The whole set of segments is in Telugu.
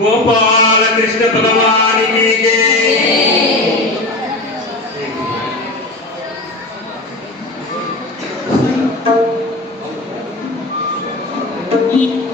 गोपाल कृष्ण भगवान की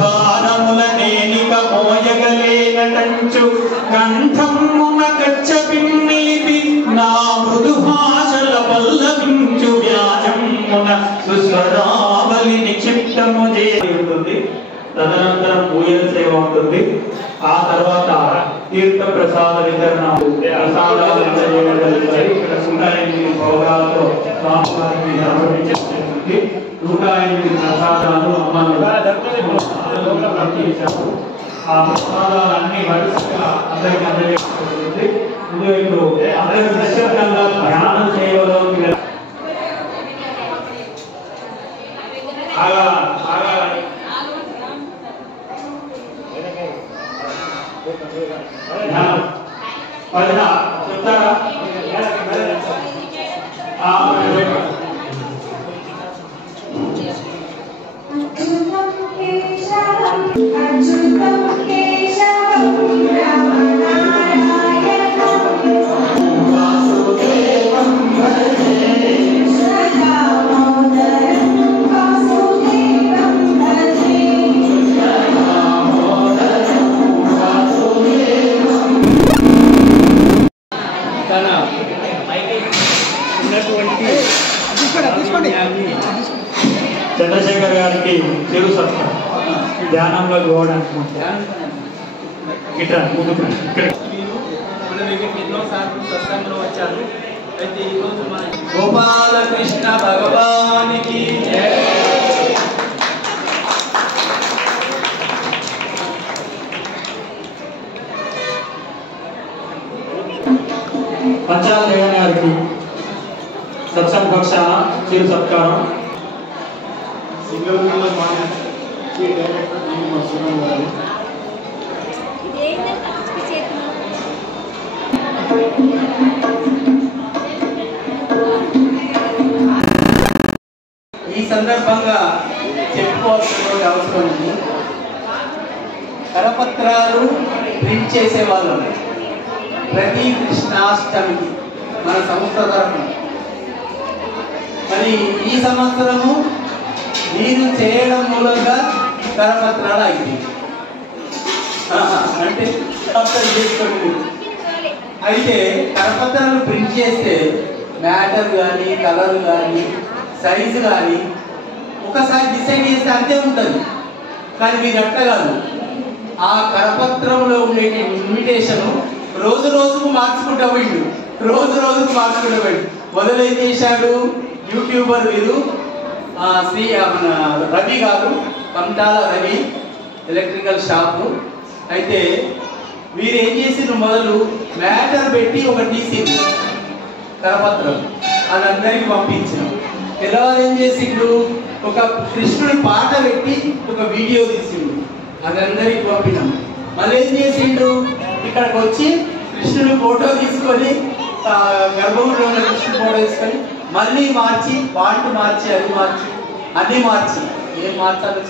భారముల నేనిక మోయగలేన చేయటంచు కంఠమున గచ్చపిన్నీతి నా మృదు భాషల పల్లవించు వ్యాజమున సుస్వరావళి నిక్షిప్తము చేస్తుంది. తదనంతరం పూజల సేవ ఉంటుంది. ఆ తర్వాత తీర్థ ప్రసాద వితరణ ప్రసాదాలు అందజేయగలుగుతాయి. ఇక్కడ 108 భోగాలతో స్వామివారికి సమర్పించబడుతుంది. 108 ప్రసాదాలు అమ్మను ఆ ప్రసాదాలన్నీ వరుసగా అందరికి అందజేయబడుతుంది. ఇప్పుడు అందరూ నిశ్శబ్దంగా ధ్యానం చేయవలసి చంద్రశేఖర్ గారికి చెరు సత్కారం ధ్యానంలో పోవడానికి సత్సంగంలో వచ్చారు. అయితే ఈరోజు మన గోపాలకృష్ణ భగవానికి పంచాల జగన్ గారికి సత్సంగ పక్షాన చెరు సత్కారం. సింగల్ డైరెక్టర్ మసూరం గారు ఈ సందర్భంగా చెప్పుకోవాల్సిన అవసరం ఉంది. కరపత్రాలు ప్రింట్ చేసే వాళ్ళు ప్రతి కృష్ణాష్టమికి మన సంస్థ తరఫున మరి ఈ సంవత్సరము నేను చేయడం మూలంగా కరపత్రాలు ఆగింది. అంటే అర్థం చేసుకోండి. అయితే కరపత్రాలు ప్రింట్ చేస్తే మ్యాటర్ కానీ కలర్ కానీ సైజు కానీ ఒకసారి డిసైడ్ చేస్తే అంతే ఉంటుంది. కానీ మీరు అట్లా కాదు, ఆ కరపత్రంలో ఉండే ఇన్విటేషన్ రోజు రోజుకు మార్చుకుంటూ పోయిండు. మొదలైతే చేశాడు యూట్యూబర్ వీరు మన రవి గారు, కంటాల రవి ఎలక్ట్రికల్ షాపు. అయితే వీరు ఏం చేసిండ్రు, మొదలు మ్యాటర్ పెట్టి ఒక తీసిండు కరపత్రం, అది అందరికి పంపించిన. తెల్లవారు ఏం చేసిండు, ఒక కృష్ణుడి పాట పెట్టి ఒక వీడియో తీసిండు, అది అందరికి పంపినాం. మళ్ళీ ఏం చేసిండు, ఇక్కడికి వచ్చి కృష్ణుడి ఫోటో తీసుకొని గర్భంలో ఉన్న కృష్ణుడి ఫోటో తీసుకొని మళ్ళీ మార్చి పాట మార్చి అన్ని మార్చి ఏం మార్చాలి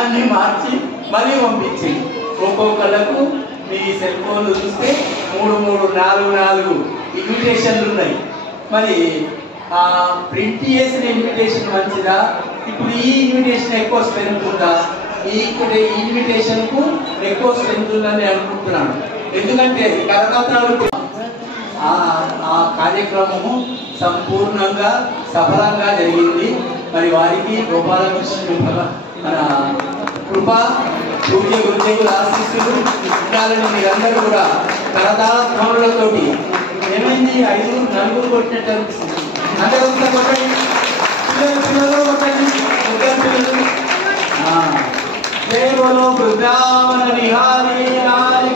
అన్ని మార్చి మళ్ళీ పంపించింది. ఒక్కొక్కళ్ళకు మీ సెల్ ఫోన్లు చూస్తే 3, 4 ఇన్విటేషన్లు ఉన్నాయి. మరి ఆ ప్రింట్ చేసిన ఇన్విటేషన్ మంచిదా, ఇప్పుడు ఈ ఇన్విటేషన్ ఎక్కువ స్ట్రెంత్ ఉందా, ఈ ఇన్విటేషన్కు ఎక్కువ స్ట్రెంత్ ఉందని అనుకుంటున్నాను. ఎందుకంటే కరపత్రాలు ఆ కార్యక్రమము సంపూర్ణంగా సఫలంగా జరిగింది. మరి వారికి గోపాలకృష్ణ మన కృప పూజ్య గురుదేవుల ఆశీస్సులు ఉండాలని మీరందరూ కూడా కరతాళ ధ్వనులతోటి ఏమైంది 5, 4 కొట్టినట్టు అనిపిస్తుంది. అందరూ కొట్టండి, పిల్లలు కొట్టండి, పిల్లలు జయ బోలో బృందావన విహారీ హరి.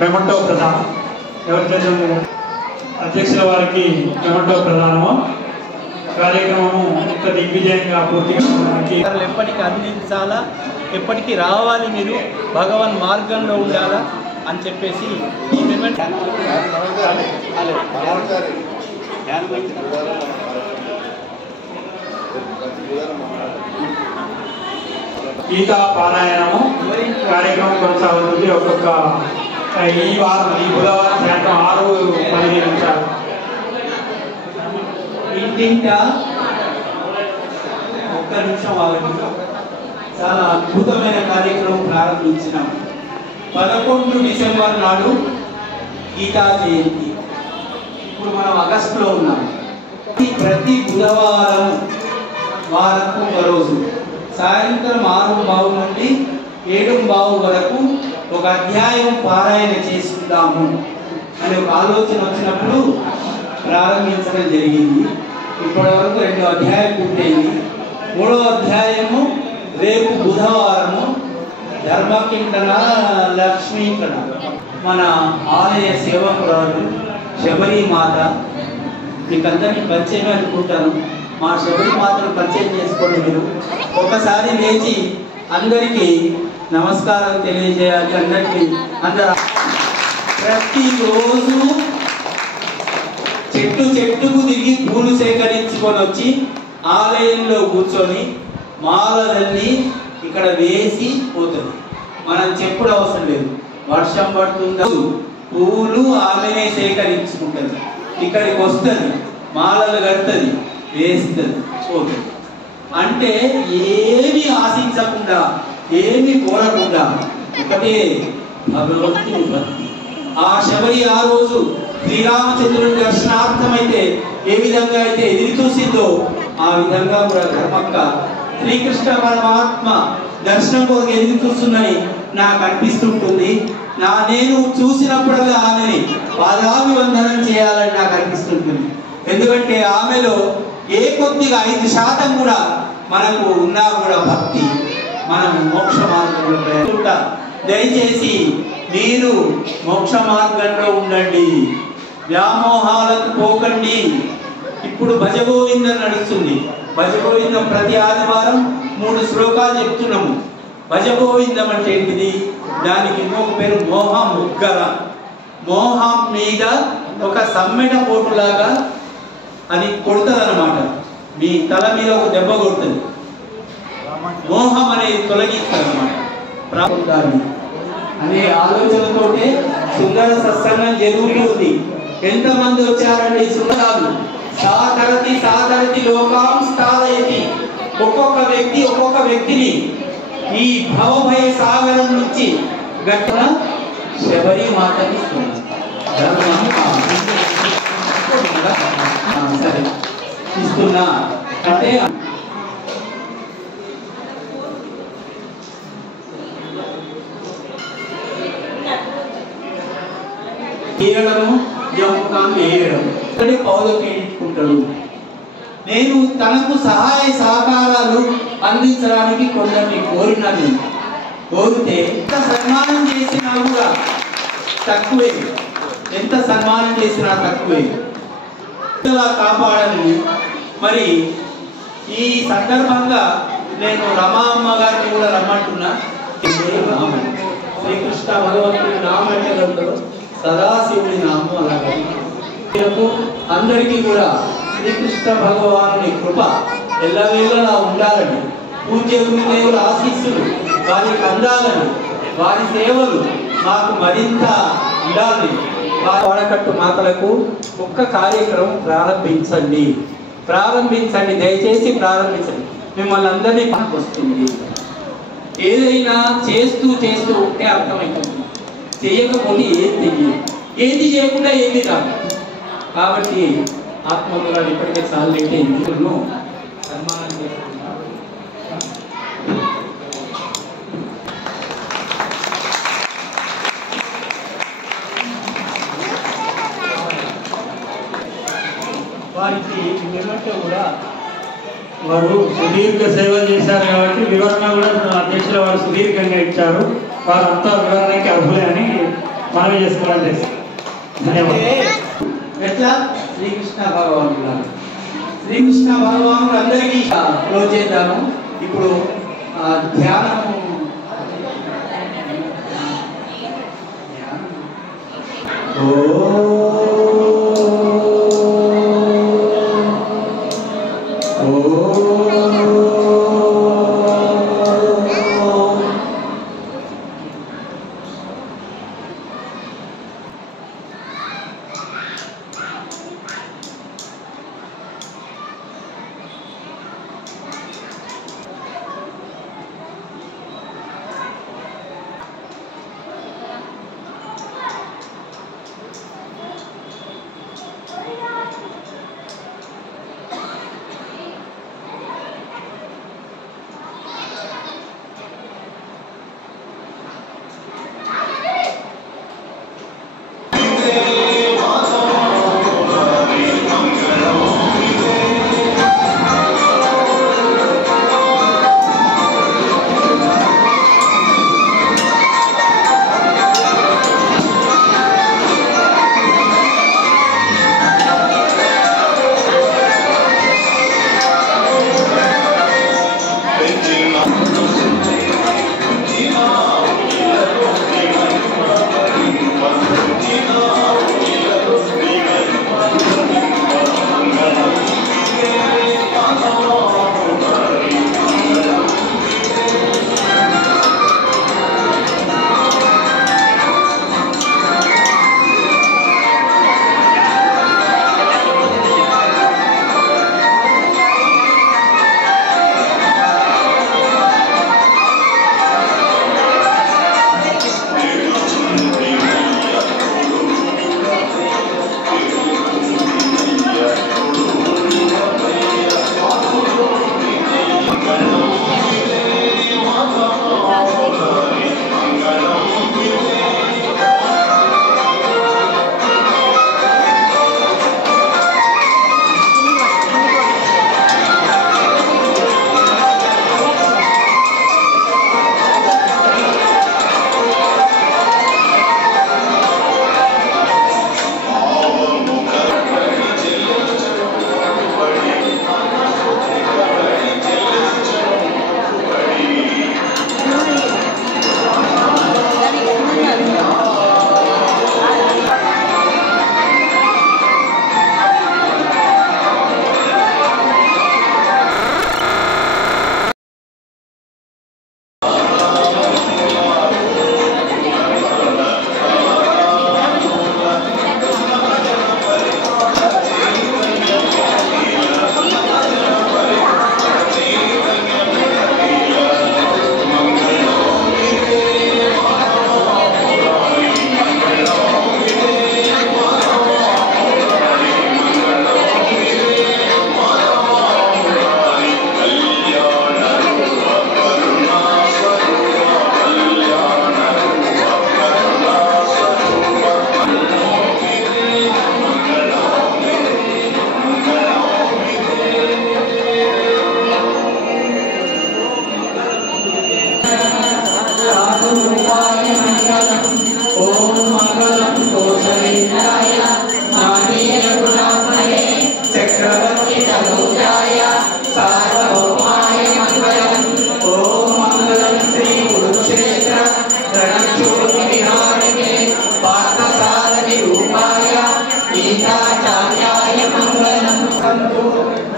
మెమంటో ప్రదానం ఎవరికైతే అధ్యక్షుల వారికి మెమంటో ప్రదానము కార్యక్రమము ఇంత దిగ్విజయంగా పూర్తిగా ఎప్పటికీ అందించాలా, ఎప్పటికీ రావాలి, మీరు భగవన్ మార్గంలో ఉండాలా అని చెప్పేసి ఈ మెమెంట్ గీతా పారాయణము కార్యక్రమం కొనసాగుతుంది. ఒక్కొక్క ఈ వారం ఈ బుధవారం సాయంత్రం 6:15 నిమిషాలు ఇంటింటా ఒక్క నిమిషం ఆగండి. చాలా అద్భుతమైన కార్యక్రమం ప్రారంభించినాం. 11 డిసెంబర్ నాడు గీతా జయంతి. ఇప్పుడు మనం ఆగస్టులో ఉన్నాం. ప్రతి బుధవారం వారకు ఒక రోజు సాయంత్రం 6:15 నుండి 7:15 వరకు ఒక అధ్యాయం పారాయణ చేసుకుందాము అనే ఒక ఆలోచన వచ్చినప్పుడు ప్రారంభించడం జరిగింది. ఇప్పటి వరకు 2 అధ్యాయాలు పూర్తయింది. 3వ అధ్యాయము రేపు బుధవారము ధర్మకీర్తన లక్ష్మీకరణ. మన ఆలయ సేవకురాలు శబరి మాత, మీకందరికీ పరిచయం అనుకుంటాను. మా శబరి మాతను పరిచయం చేసుకోండి. మీరు ఒకసారి లేచి అందరికీ నమస్కారం తెలియజేయాలి. అందరికీ ప్రతిరోజు చెట్టుకు తిరిగి పూలు సేకరించుకొని వచ్చి ఆలయంలో కూర్చొని మాలలన్నీ ఇక్కడ వేసి పోతుంది. మనం చెప్పుడు అవసరం లేదు. వర్షం పడుతుందా పూలు ఆమెనే సేకరించుకుంటుంది. ఇక్కడికి వస్తుంది, మాలలు కడుతుంది, వేస్తుంది, పోతుంది. అంటే ఏమి ఆశించకుండా, ఏమి కోరకుండా ఒకటే భగవంతుని భక్తి. ఆ శబరి ఆ రోజు శ్రీరామచంద్రుని దర్శనార్థమైతే ఏ విధంగా అయితే ఎదురు చూసిందో ఆ విధంగా కూడా ధర్మక్క శ్రీకృష్ణ పరమాత్మ దర్శనం కోసం ఎదురు చూస్తుందని నాకు అనిపిస్తుంటుంది. నేను చూసినప్పుడల్లా ఆమెని పాదాభివందనం చేయాలని నాకు అనిపిస్తుంటుంది. ఎందుకంటే ఆమెలో ఏ కొద్దిగా 5% కూడా మనకు ఉన్నా కూడా భక్తి, మనం మోక్ష మార్గంలో ప్రయాణించుకుంటా. దయచేసి మీరు మోక్ష మార్గంలో ఉండండి, వ్యామోహాలకు పోకండి. ఇప్పుడు భజగోవిందం నడుస్తుంది. భజగోవిందం ప్రతి ఆదివారం 3 శ్లోకాలు చెప్తున్నాము. భజగోవిందం అంటే ఏంటిది? దానికి ఇంకొక పేరు మోహం ముగ్గర. మోహం మీద ఒక సమ్మెట పోటులాగా అది కొడుతుంది అన్నమాట. మీ తల మీద ఒక దెబ్బ కొడుతుంది. మోహం అనేది తొలగిస్తుంది అన్నమాట. అనే ఆలోచనతోటే సుందర సత్సంగం జరుగుతుంది. ఎంతమంది వచ్చారండి సుందరాలు? సాధరతి లోకాం స్థాలయతి. ఒక్కొక్క వ్యక్తిని ఈ భవభయ సాగరం నుంచి గట్టిన శబరి మాతని సరే ఇస్తున్నా అంటే ఏడము జముఖాన్ని వేయడం పౌదకేయించుకుంటాడు. నేను తనకు సహాయ సహకారాలు అందించడానికి కొందరిని కోరినది. కోరితే ఎంత సన్మానం చేసినా కూడా తక్కువే, ఎంత సన్మానం చేసినా తక్కువే. కాపాడని మరి ఈ సందర్భంగా నేను రమా అమ్మ గారిని కూడా రమ్మంటున్నా. శ్రీకృష్ణ భగవంతుడి నామంటే సదాశివుడి నామం. అలాగే అందరికీ కూడా శ్రీకృష్ణ భగవానుని కృప ఎల్లవేళలా ఉండాలని, పూజ్య గురుదేవుల ఆశీస్సులు వారికి అందాలని, వారి సేవలు మాకు మరింత ఉండాలని. వాడకట్టు మాతలకు ఒక్క కార్యక్రమం ప్రారంభించండి, దయచేసి ప్రారంభించండి. మిమ్మల్ని అందరినీ వస్తుంది. ఏదైనా చేస్తూ ఉంటే అర్థమవుతుంది. చేయకపోతే ఏది చేయకుండా ఏది రాదు. కాబట్టి ఆత్మగురు ఇప్పటికే చాలా లేట్ అయింది. సన్మానం చేసుకుంటున్నాను. వారికి నిన్నట్టు కూడా వారు సుదీర్ఘ సేవలు చేశారు కాబట్టి వివరణ కూడా అధ్యక్షుల వారు సుదీర్ఘంగా ఇచ్చారు. వారంతా వివరణకి అర్హులే అని మనమే చేసుకోవాలంటే ధన్యవాదాలు. ఎట్లా శ్రీకృష్ణ భగవానుడు శ్రీకృష్ణ భగవానుడు అందరికీ క్లోజ్ చేద్దాము. ఇప్పుడు ధ్యానము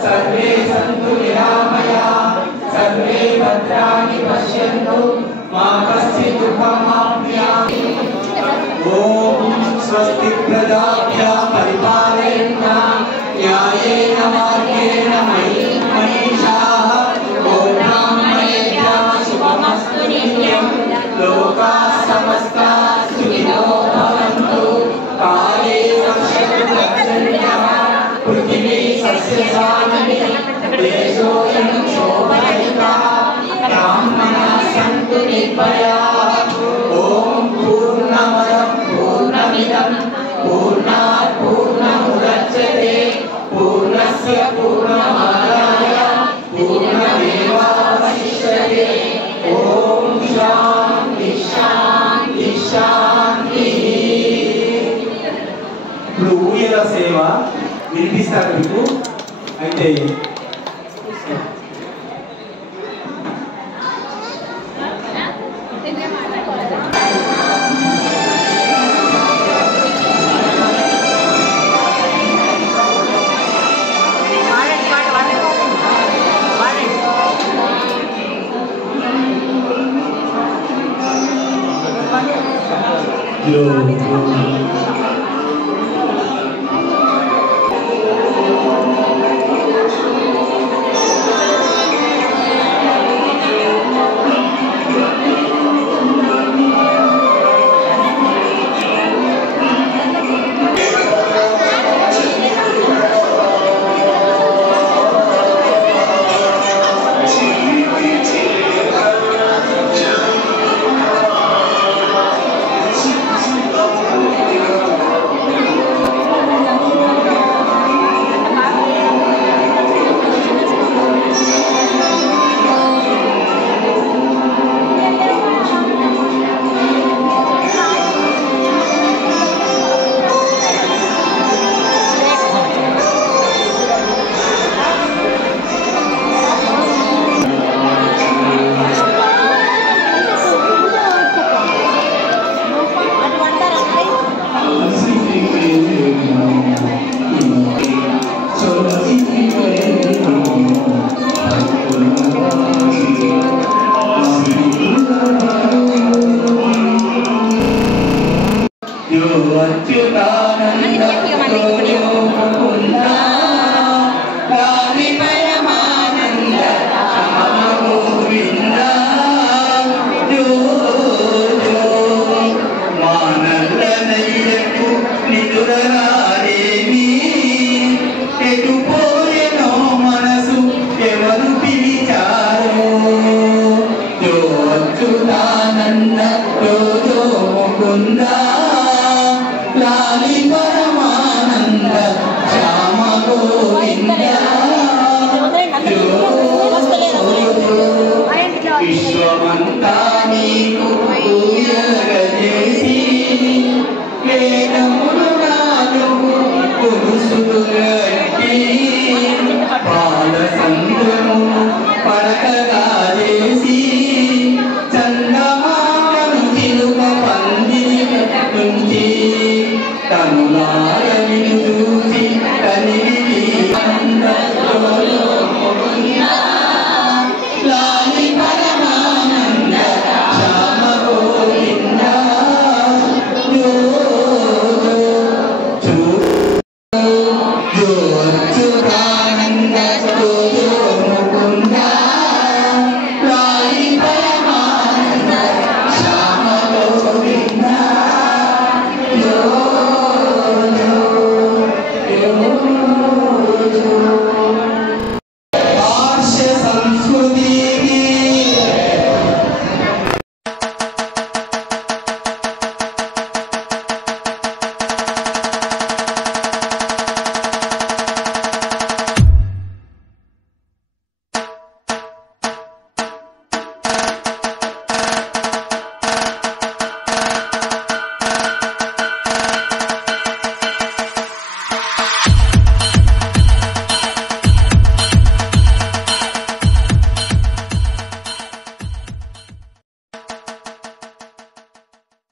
सर्वे सन्तु निरामया सर्वे भद्राणि पश्यन्तु मा कश्चित् दुःखमाप्नुयात्। ॐ स्वस्ति प्रजाभ्यः परिपालयन्तां न्यायेन मार्गेण मनीषाः गोब्राह्मणेभ्यः शुभमस्तु नित्यं लोकाः समस्ताः सुखिनो भवन्तु। काले वर्षतु पृथिवी सस्यशालिनी देशोऽयं शोभरहितः ब्राह्मणाः सन्तु निर्भयाः। ॐ पूर्णमदः पूर्णमिदं पूर्णात् पूर्णमुदच्यते पूर्णस्य पूर्णमादाय ఇస్తాను మీకు. అయితే విశ్వమంతా నీకు